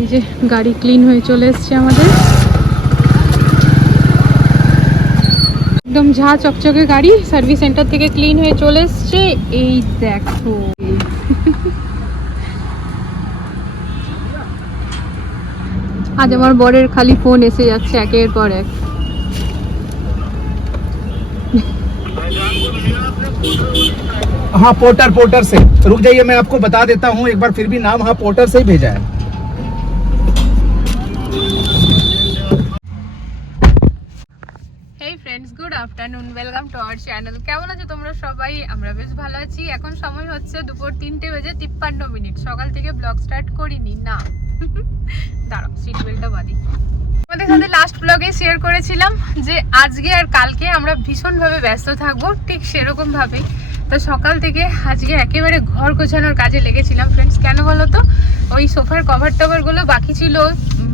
এই যে গাড়ি ক্লিন হয়ে চলে এসছে আমাদের একদম ঝা চকচকে গাড়ি সার্ভিস সেন্টার থেকে ক্লিন হয়ে চলে এসছে এই দেখো আজ আমার বরের খালি ফোন এসে যাচ্ছে একের পর এক हाँ पोर्टर पोर्टर से रुक जाइए मैं आपको बता देता हूँ एक बार फिर भी नाम हाँ पोर्टर से ही भेजा है Good afternoon, welcome to our channel. কেমন আছো তোমরা সবাই? আমরা বেশ ভালো আছি। এখন সময় হচ্ছে দুপুর তিনটে বেজে তিপ্পান্ন মিনিট। সকাল থেকে ব্লগ স্টার্ট করিনি, না। দাঁড়াও সিট বেল্টটা বাদি আমাদের সাথে লাস্ট ব্লগে শেয়ার করেছিলাম যে আজকে আর কালকে আমরা ভীষণভাবে ব্যস্ত থাকব, ঠিক সেরকম ভাবেই। তো সকাল থেকে আজকে একেবারে ঘর গোছানোর কাজে লেগেছিলাম। ফ্রেন্ডস কেন বলো তো? ওই সোফার কভার টভারগুলো বাকি ছিল।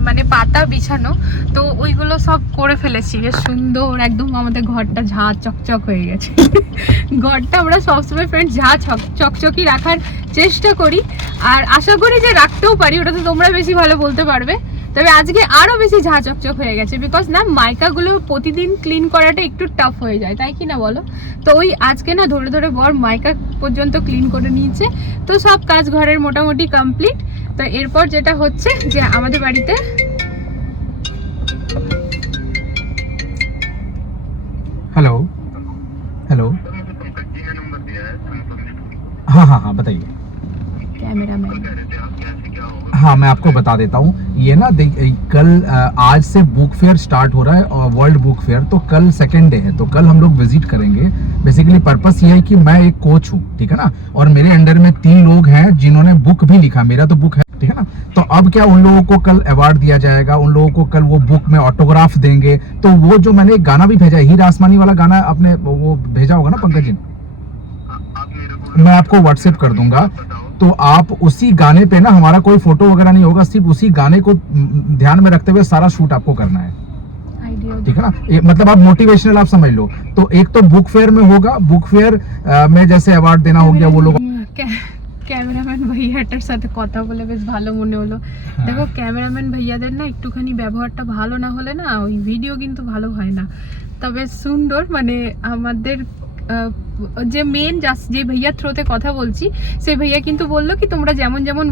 মানে পাতা বিছানো, তো ওইগুলো সব করে ফেলেছি। বেশ সুন্দর, একদম আমাদের ঘরটা ঝা চকচক হয়ে গেছে। ঘরটা আমরা সবসময় ফ্রেন্ড ঝা চকচকি রাখার চেষ্টা করি। আর আশা করি যে রাখতেও পারি, ওটা তো তোমরা বেশি ভালো বলতে পারবে। তবে আজকে আরও বেশি ঝা চকচক হয়ে গেছে বিকজ না, মাইকাগুলো প্রতিদিন ক্লিন করাটা একটু টাফ হয়ে যায়, তাই কি না বলো? তো ওই আজকে না, ধরে ধরে বর মাইকা পর্যন্ত ক্লিন করে নিয়েছে। তো সব কাজ ঘরের মোটামুটি কমপ্লিট তো এরপর যেটা হচ্ছে যে আমাদের বাড়িতে हेलो हेलो हाँ हाँ हाँ बताइए ক্যামেরাম্যান हाँ मैं आपको बता देता हूँ ये ना देख कल अ, आज से बुक फेयर स्टार्ट हो रहा है और वर्ल्ड बुक फेयर तो कल सेकेंड डे है तो कल हम लोग विजिट करेंगे बेसिकली पर्पस ये है कि मैं एक कोच हूँ ठीक है ना और मेरे अंडर में तीन लोग हैं जिन्होंने बुक भी लिखा मेरा तो बुक है ठीक है ना? तो अब क्या उन लोगों को कल अवार्ड दिया जाएगा? उन लोगों को कल वो बुक में ऑटोग्राफ देंगे? तो वो जो मैंने एक गाना भी भेजा हीर आसमानी वाला गाना आपने वो भेजा होगा ना पंकज जी? मैं आपको व्हाट्सएप कर दूँगा। तो आप उसी गाने पे ना हमारा कोई फ़ोटो वगैरह नहीं होगा सिर्फ़ उसी गाने को ध्यान में रखते हुए सारा शूट आपको करना है। ठीक है ना? मतलब आप मोटिवेशनल आप समझ लो। तो एक तो बुक फेयर में होगा बुक फेयर में जैसे अवार्ड देना हो गया वो लोग ক্যামেরাম্যান ভাইয়াটার সাথে কথা বলে বেশ ভালো মনে হলো। দেখো ক্যামেরাম্যান ভাইয়াদের না একটুখানি ব্যবহারটা ভালো না হলে না ওই ভিডিও কিন্তু ভালো হয় না। তবে সুন্দর মানে আমাদের যে মেন যে ভাইয়ার থ্রোতে কথা বলছি সেই ভাইয়া কিন্তু বলল কি তোমরা যেমন যেমন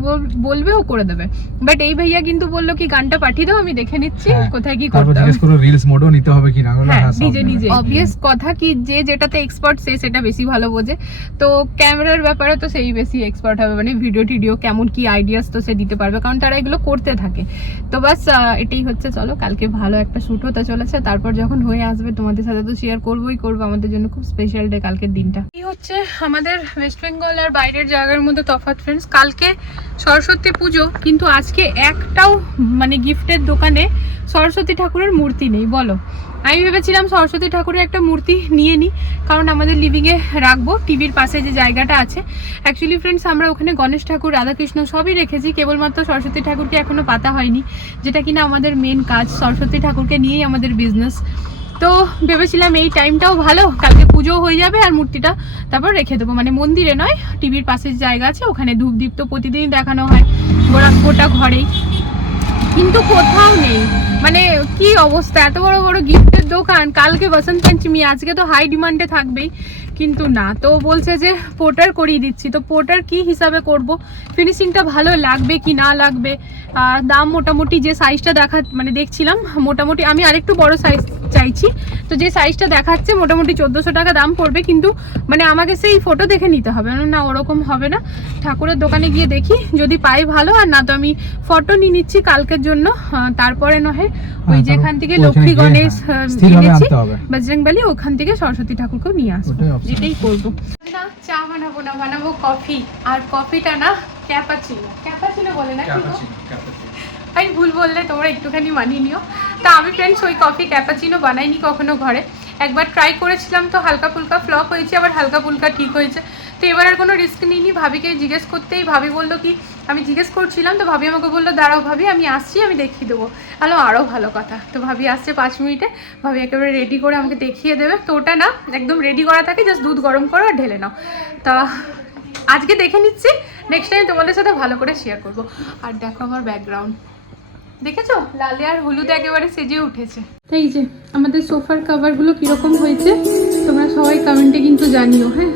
বলবে ও করে দেবে। বাট এই ভাইয়া কিন্তু বলল কি গানটা পাঠিয়ে দাও আমি দেখে নিচ্ছি হ্যাঁ, কোথায় কি করতে হবে রিলস মোডও নিতে হবে হ্যাঁ হ্যাঁ, নিজে নিজে। অবভিয়াস কথা কি যে যেটাতে এক্সপার্ট সে সেটা বেশি ভালো বোঝে। তো ক্যামেরার ব্যাপারে তো সেই বেশি এক্সপার্ট হবে। মানে ভিডিও টিডিও কেমন কি আইডিয়াস তো সে দিতে পারবে কারণ তারা এগুলো করতে থাকে। তো বাস এটাই হচ্ছে চলো কালকে ভালো একটা শ্যুট হতে চলেছে। তারপর যখন হয়ে আসবে তোমাদের সাথে তো শেয়ার করবোই করব। আমাদের জন্য খুব স্পেশাল ডে কালকের দিনটা। এই হচ্ছে আমাদের ওয়েস্ট বেঙ্গল আর বাইরের জায়গার মধ্যে তফাৎ ফ্রেন্ডস কালকে সরস্বতী পুজো, কিন্তু আজকে একটাও মানে গিফটের দোকানে সরস্বতী ঠাকুরের মূর্তি নেই, বলো। আমি ভেবেছিলাম সরস্বতী ঠাকুরের একটা মূর্তি নিয়ে নিই কারণ আমাদের লিভিংয়ে রাখব টিভির পাশে যে জায়গাটা আছে। অ্যাকচুয়ালি ফ্রেন্ডস আমরা ওখানে গণেশ ঠাকুর, রাধাকৃষ্ণ সবই রেখেছি, কেবলমাত্র সরস্বতী ঠাকুরকে এখনও পাতা হয়নি, যেটা কিনা আমাদের মেন কাজ, সরস্বতী ঠাকুরকে নিয়েই আমাদের বিজনেস তো ভেবেছিলাম এই টাইমটাও ভালো, কালকে পুজো হয়ে যাবে আর মূর্তিটা তারপর রেখে দেবো। মানে মন্দিরে নয়, টিভির পাশে জায়গা আছে, ওখানে ধূপ দীপ তো প্রতিদিনই দেখানো হয় গোড়া গোটা ঘরেই। কিন্তু কোথাও নেই। মানে কি অবস্থা? এত বড় বড় গিফটের দোকান, কালকে বসন্ত পঞ্চমী, আজকে তো হাই ডিমান্ডে থাকবেই। কিন্তু না তো বলছে যে পোর্টার করিয়ে দিচ্ছি। তো পোর্টার কি হিসাবে করব? ফিনিশিংটা ভালো লাগবে কি না লাগবে? আর দাম মোটামুটি যে সাইজটা দেখা মানে দেখছিলাম মোটামুটি আমি আরেকটু বড় সাইজ চাইছি। তো যে সাইজটা দেখাচ্ছে মোটামুটি চোদ্দোশো টাকা দাম পড়বে কিন্তু মানে আমাকে সেই ফটো দেখে নিতে হবে। না ওরকম হবে না। ঠাকুরের দোকানে গিয়ে দেখি যদি পাই ভালো আর না তো আমি ফটো নিয়ে নিচ্ছি কালকের জন্য তারপরে নহে ওই হ্যাঁ, যেখান থেকে লক্ষ্মী গণেশ হ্যাঁ, এনেছি আনতে ওখান থেকে সরস্বতী ঠাকুরকেও নিয়ে আসব। ওটাই করব। না চা বানাবো না বানাবো কফি। আর কফিটা না ক্যাপাচিনো। ক্যাপাচিনো বলে না কি আমি ভুল বললে তোমরা একটুখানি মানিয়ে নিও। তা আমি ফ্রেন্ডস ওই কফি ক্যাপাচিনো বানাইনি কখনো ঘরে। একবার ট্রাই করেছিলাম তো হালকা ফুলকা ফ্লপ হয়েছে আবার হালকা ফুলকা ঠিক হয়েছে। তো এবার আর কোনো রিস্ক নিইনি। ভাবিকে জিজ্ঞেস করতেই ভাবি বলল কি আমি জিজ্ঞেস করছিলাম, তো ভাবি আমাকে বলল, দাঁড়াও ভাবি, আমি আসছি, আমি দেখিয়ে দেবো। আলো আরও ভালো কথা। তো ভাবি আসছে পাঁচ মিনিটে, ভাবি একেবারে রেডি করে আমাকে দেখিয়ে দেবে। তো ওটা না, একদম রেডি করা থাকে জাস্ট দুধ গরম করো আর ঢেলে নাও। তা আজকে দেখে নিচ্ছি নেক্সট টাইম তোমাদের সাথে ভালো করে শেয়ার করব। আর দেখো আমার ব্যাকগ্রাউন্ড দেখেছ? লালে আর হলুদ একেবারে সেজে উঠেছে। এই যে, আমাদের সোফার কভারগুলো কীরকম হয়েছে, তোমরা সবাই কমেন্টে কিন্তু জানিও হ্যাঁ?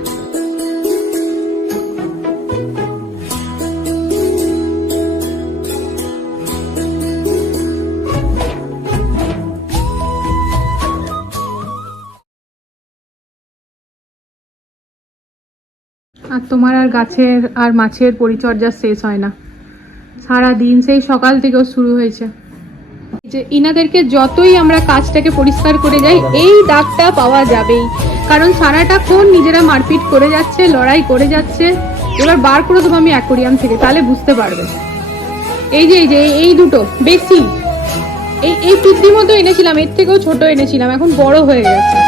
তোমার আর গাছের আর মাছের পরিচর্যা শেষ হয় না। সারা দিন সেই সকাল থেকেও শুরু হয়েছে। যে ইনাদেরকে যতই আমরা কাজটাকে পরিষ্কার করে যাই, এই দাগটা পাওয়া যাবেই। কারণ সারাটা কোন নিজেরা মারপিট করে যাচ্ছে, লড়াই করে যাচ্ছে। এবার বার করে দেবো আমি অ্যাকোরিয়াম থেকে, তাহলে বুঝতে পারবে। এই যে এই যে, এই দুটো, বেশি। এই এই পিদ্দি মতো এনেছিলাম, এর থেকেও ছোট এনেছিলাম, এখন বড় হয়ে গেছে।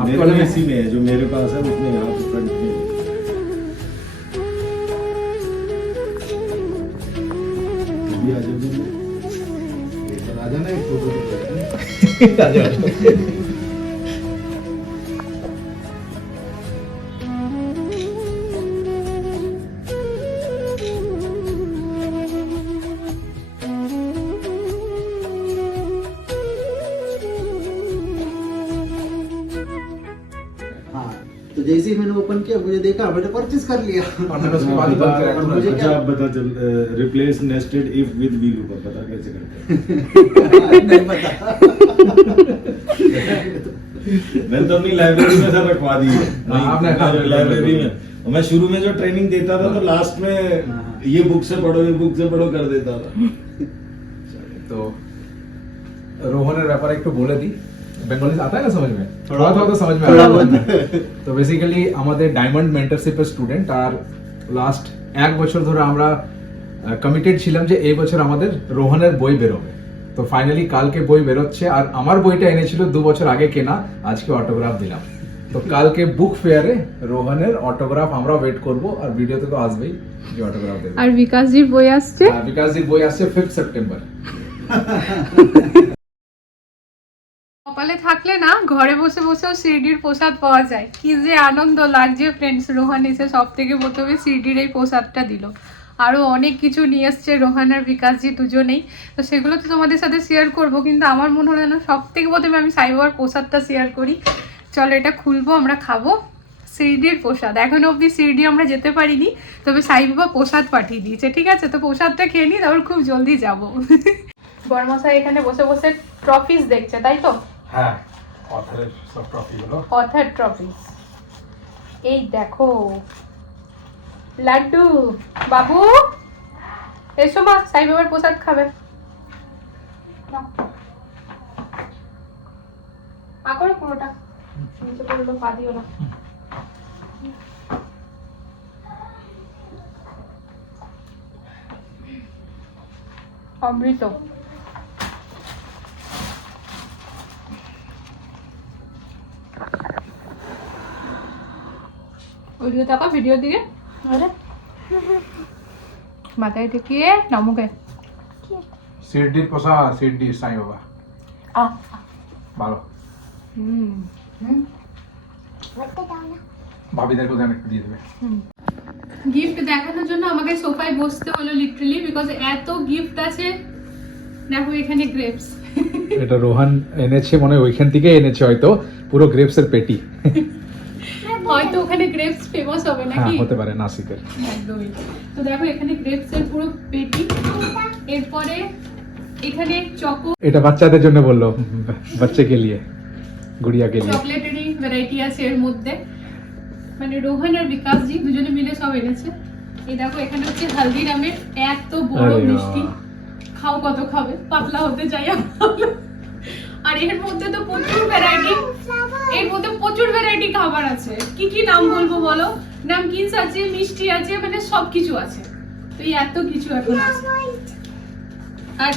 आपके इसी में है जो मेरे पास है उसमें यहाँ पे फ्रंट में है। जाना एक फ़ोटो कर लिया। अनारस के बाद बंद करा मुझे अच्छा, क्या पता चल replace nested if with we loop पता कैसे करते हैं? नहीं पता। मैंने तो अपनी लाइब्रेरी में सर रखवा दी है। हाँ, आपने लाइब्रेरी में। मैं शुरू में जो ट्रेनिंग देता था तो लास्ट में हाँ। ये बुक से पढ़ो ये बुक से पढ़ो कर देता था। तो रोहन ने रेफर एक तो बोले दी। বেঙ্গলি आता है ना समझ में थोड़ा थोड़ा तो समझ में थोड़ा आता बहुत। है তো বেসিক্যালি আমাদের ডায়মন্ড মেন্টরশিপের স্টুডেন্ট আর লাস্ট এক বছর ধরে আমরা কমিটেড ছিলাম যে এই বছর আমাদের রোহনের বই বেরোবে তো ফাইনালি কালকে বই বেরোচ্ছে আর আমার বইটা এনেছিল দু বছর আগে কেনা আজকে অটোগ্রাফ দিলাম তো কালকে বুক ফেয়ারে রোহনের অটোগ্রাফ আমরা ওয়েট করব আর ভিডিওতে তো আসবেই যে অটোগ্রাফ দেবে আর বিকাশজির বই আসছে আর বিকাশজির বই আসছে ফিফথ সেপ্টেম্বর কপালে থাকলে না, ঘরে বসে বসেও সিডির প্রসাদ পাওয়া যায়। কি যে আনন্দ লাগছে ফ্রেন্ডস রোহান এসে সব থেকে প্রথমে সিডির এই প্রসাদটা দিল। আরও অনেক কিছু নিয়ে এসছে রোহান আর বিকাশজি দুজনেই। তো সেগুলো তো তোমাদের সাথে শেয়ার করব, কিন্তু আমার মনে হলো না সব থেকে প্রথমে আমি সাইবার প্রসাদটা শেয়ার করি। চলো এটা খুলবো, আমরা খাব। সিডির প্রসাদ, এখনও অবধি সিডি আমরা যেতে পারিনি, তবে সাইবাবা প্রসাদ পাঠিয়ে দিয়েছে, ঠিক আছে? তো প্রসাদটা খেয়ে নিই তারপর খুব জলদি যাব। বর্মশাই এখানে বসে বসে ট্রফিস দেখছে, তাই তো? হ্যাঁ অথরের সব অথার ট্রফিস এই দেখো। লাড্ডু, বাবু! এসো মা সাই বাবার প্রসাদ খাবে। করো পুরোটা। নিচে পড়ল পা দিও না। অমৃত। ওইদিকে তাকা ভিডিও দিকে। আরে। মাথায় ঠেকিয়ে নমুকে সিডির প্রসাদ সিডি সাই বাবা। আহ ভালো। হুম। ভাবিদেরকে ওখানে একটু দিয়ে দেবে। গিফট দেখানোর জন্য আমাকে সোফায় বসতে হলো লিটারালি বিকজ এত গিফট আছে। দেখো এখানে গ্রেপস এটা রোহান এনেছে মনে হয় ওইখান থেকে এনেছে হয়তো। পুরো গ্রেপসের পেটি। হয়তো ওখানে গ্রেপস ফেমাস হবে হ্যাঁ, নাকি? হতে পারে নাসিকের। একদমই। তো দেখো এখানে গ্রেপস এর পুরো পেটি। এরপরে এখানে চকো এটা বাচ্চাদের জন্য বলল বাচ্চা কে লিয়ে গুড়িয়া কে লিয়ে ভ্যারাইটি আছে এর মধ্যে। মানে রোহন আর বিকাশ জি দুজনে মিলে সব এনেছে। এই দেখো এখানে হচ্ছে হালদিরামের এত বড় মিষ্টি। খাও কত খাবে পাতলা হতে চাই আর এর মধ্যে তো প্রচুর ভ্যারাইটি এর মধ্যে প্রচুর ভ্যারাইটি খাবার আছে। কি কি নাম বলব বলো? নামকিনস আছে মিষ্টি আছে মানে সব কিছু আছে। তো এই এত কিছু এখন আছে। আর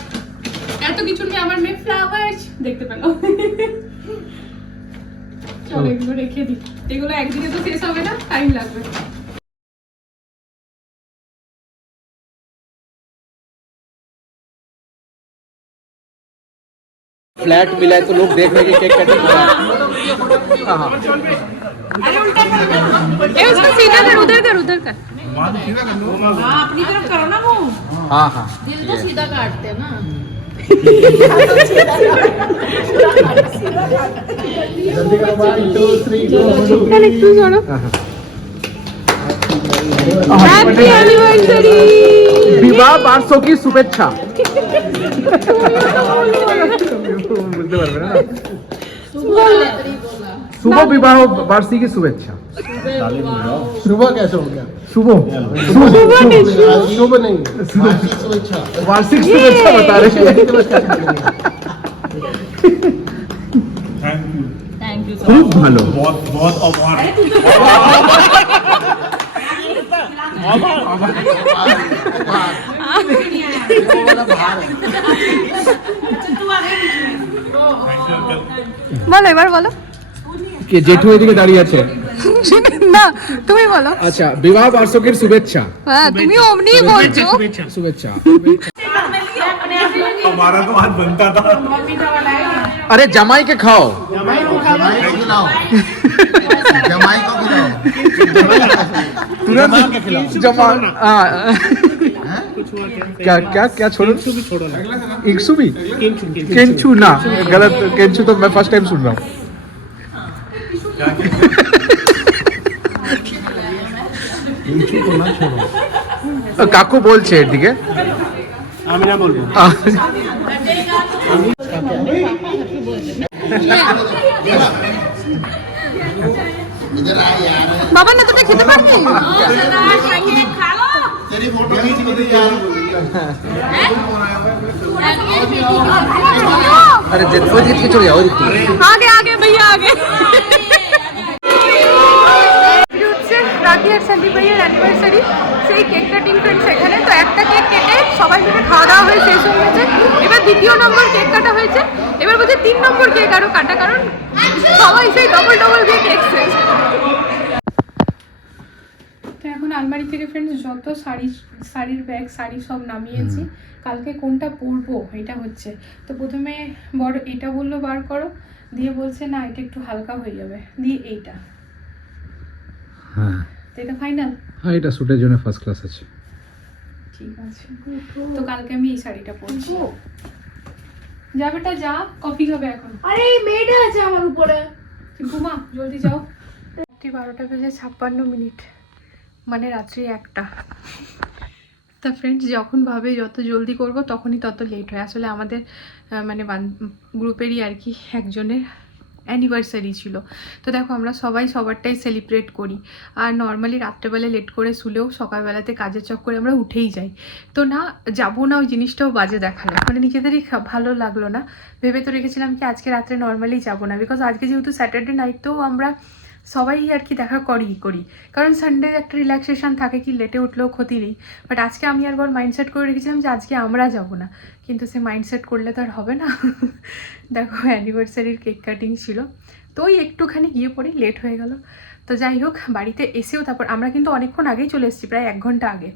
এত কিছুর মেয়ে আমার মেয়ে ফ্লাওয়ার্স দেখতে পেল। চলো এগুলো রেখে দিই। এগুলো একদিনে তো শেষ হবে না টাইম লাগবে। फ्लैट मिला है तो लोग देख रहे केक कटिंग हो रहा है। उसको सीधा कर उधर कर उधर कर। हाँ, अपनी तरफ़ करो ना वो। हाँ हाँ। दिल तो सीधा काटते हैं ना। विवाह 500 की शुभेच्छा। तो বুঝতে পারবে না শুভ বিবাহ বার্ষিকী की शुभेच्छा सुबह कैसे हो गया शुभ शुभ नहीं वार्षिक शुभेच्छा बता रहे हैं थैंक यू খুব ভালো बहुत बहुत आभार বলো এবার বলো কে জেঠু এদিকে দাঁড়িয়ে আছে না তুমি বলো আচ্ছা বিবাহ বার্ষিকীর শুভেচ্ছা হ্যাঁ তুমি অমনি বলছো শুভেচ্ছা हमारा तो आज बनता था अरे जमाई के खाओ जमाई को खिलाओ जमाई को खिलाओ तुरंत जमा हाँ। क्या क्या क्या छोड़ो इक्सु भी केंचू ना गलत केंचू तो मैं फर्स्ट टाइम सुन रहा हूँ কাকু বলছে এর দিকে আমি না বলবো বাবা না তোটা খেতে পারবি तेरी फोटो खींच के दे यार अरे वो जीत के चले जाओ আগে আগে ভাইয়া আগে হচ্ছে রাখি আর সন্দীপ ভাইয়ের অ্যানিভার্সারি সেই কেক কাটিং ফ্রেন্ডস এখানে তো একটা কেক কেটে সবাই মিলে খাওয়া দাওয়া হয়ে শেষ হয়ে গেছে এবার দ্বিতীয় নম্বর কেক কাটা হয়েছে এবার বলছে তিন নম্বর কেক আরও কাটা কারণ সবাই সেই ডবল ডবল দিয়ে কেক শেষ তো এখন আলমারি থেকে ফ্রেন্ডস যত শাড়ি শাড়ির ব্যাগ শাড়ি সব নামিয়েছি কালকে কোনটা পরবো এটা হচ্ছে। তো প্রথমে বড় এটা বলল বার করো। দিয়ে বলছে না এটা একটু হালকা হয়ে যাবে। দিয়ে এইটা। হ্যাঁ। তো এটা ফাইনাল হ্যাঁ এটা শুটের জন্য ফার্স্ট ক্লাস আছে। ঠিক আছে। তো কালকে আমি এই শাড়িটা পরবো যা বেটা যা কফি খাবে এখন। আরে মেয়েটা আছে আমার উপরে। ঘুমা জলদি যাও। রাত্রি বারোটা বেজে ছাপ্পান্ন মিনিট। মানে রাত্রি একটা। তা ফ্রেন্ডস যখন ভাবে যত জলদি করব, তখনই তত লেট হয়। আসলে আমাদের মানে গ্রুপেরই আর কি একজনের অ্যানিভার্সারি ছিল। তো দেখো, আমরা সবাই সবারটাই সেলিব্রেট করি। আর নর্মালি রাত্রেবেলা লেট করে শুলেও সকালবেলাতে কাজের চক্করে আমরা উঠেই যাই। তো না, যাব না, ওই জিনিসটাও বাজে দেখাল। মানে নিজেদেরই ভালো লাগল না। ভেবে তো রেখেছিলাম কি, আজকে রাত্রে নর্মালি যাব না। বিকজ আজকে যেহেতু স্যাটারডে নাইট তো আমরা সবাই আর কি দেখা করি করি। কারণ সানডে একটা রিল্যাক্সেশন থাকে কি লেটে উঠলেও ক্ষতি নেই। বাট আজকে আমি আর মাইন্ডসেট করে রেখেছিলাম যে আজকে আমরা যাব না। কিন্তু সে মাইন্ডসেট করলে তো আর হবে না। দেখো অ্যানিভার্সারির কেক কাটিং ছিল। তো ওই একটুখানি গিয়ে পড়ে লেট হয়ে গেল। তো যাই হোক বাড়িতে এসেও তারপর আমরা কিন্তু অনেকক্ষণ আগেই চলে এসেছি, প্রায় এক ঘণ্টা আগে।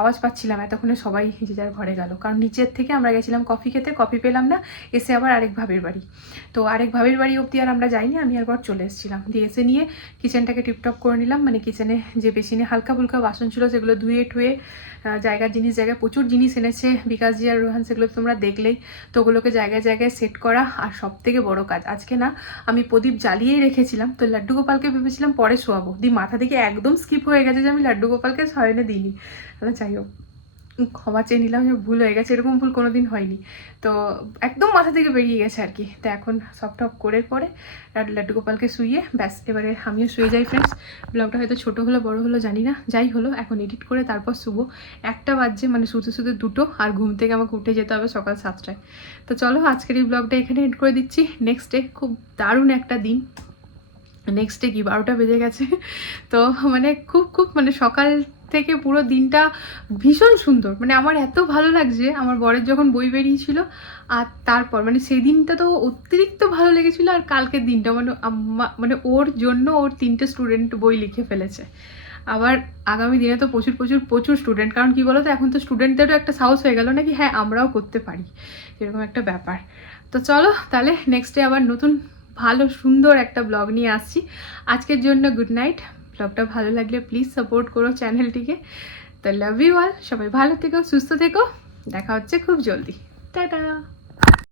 আওয়াজ পাচ্ছিলাম, এতক্ষণে সবাই যে যার ঘরে গেল। কারণ নিচের থেকে আমরা গেছিলাম কফি খেতে, কফি পেলাম না, এসে আবার আরেক ভাবের বাড়ি। তো আরেক ভাবের বাড়ি অবধি আর আমরা যাইনি, আমি আর বর চলে এসেছিলাম। দিয়ে এসে নিয়ে কিচেনটাকে টিপটপ করে নিলাম মানে কিচেনে যে বেসিনে হালকা ফুলকা বাসন ছিল, সেগুলো ধুয়ে টুয়ে জায়গার জিনিস, জায়গায় প্রচুর জিনিস এনেছে বিকাশজি আর রোহান, সেগুলো তোমরা দেখলেই। তো ওগুলোকে জায়গায় জায়গায় সেট করা আর সব থেকে বড় কাজ। আজকে না, আমি প্রদীপ জ্বালিয়েই রেখেছিলাম। তো লাড্ডু গোপালকে ভেবেছিলাম পরে পরে শোয়াবো। দি, মাথা থেকে একদম স্কিপ হয়ে গেছে যে আমি লাড্ডু গোপালকে শয়নে দিইনি। তাহলে যাই হোক, ক্ষমা চেয়ে নিলাম যে ভুল হয়ে গেছে, এরকম ভুল কোনোদিন হয়নি। তো একদম মাথা থেকে বেরিয়ে গেছে আর কি। তো এখন সব টপ করে পরে লাড্ডু গোপালকে শুইয়ে ব্যাস, এবারে আমিও শুয়ে যাই ফ্রেন্ডস ব্লগটা হয়তো ছোটো হলো, বড় হলো, জানি না। যাই হলো, এখন এডিট করে তারপর শুবো। একটা বাজছে মানে শুতে শুতে দুটো আর ঘুম থেকে আমাকে উঠে যেতে হবে সকাল সাতটায়। তো চলো, আজকের এই ব্লগটা এখানে এড করে দিচ্ছি। নেক্সট ডে খুব দারুণ একটা দিন। নেক্সট ডে কি বারোটা বেজে গেছে। তো মানে খুব খুব মানে সকাল থেকে পুরো দিনটা ভীষণ সুন্দর। মানে আমার এত ভালো লাগছে, আমার বরের যখন বই বেরিয়েছিল, আর তারপর মানে সেই দিনটা তো অতিরিক্ত ভালো লেগেছিল, আর কালকের দিনটা মানে মানে ওর জন্য ওর তিনটে স্টুডেন্ট বই লিখে ফেলেছে। আবার আগামী দিনে তো প্রচুর প্রচুর প্রচুর স্টুডেন্ট কারণ কি তো এখন তো স্টুডেন্টদেরও একটা সাহস হয়ে গেল নাকি হ্যাঁ আমরাও করতে পারি, এরকম একটা ব্যাপার। তো চলো, তাহলে নেক্সট ডে আবার নতুন ভালো, সুন্দর একটা ব্লগ নিয়ে আসছি। আজকের জন্য গুড নাইট ব্লগটা ভালো লাগলে প্লিজ সাপোর্ট করো চ্যানেলটিকে তো লাভ ইউ অল সবাই ভালো থেকো, সুস্থ থেকো। দেখা হচ্ছে খুব জলদি। টাটা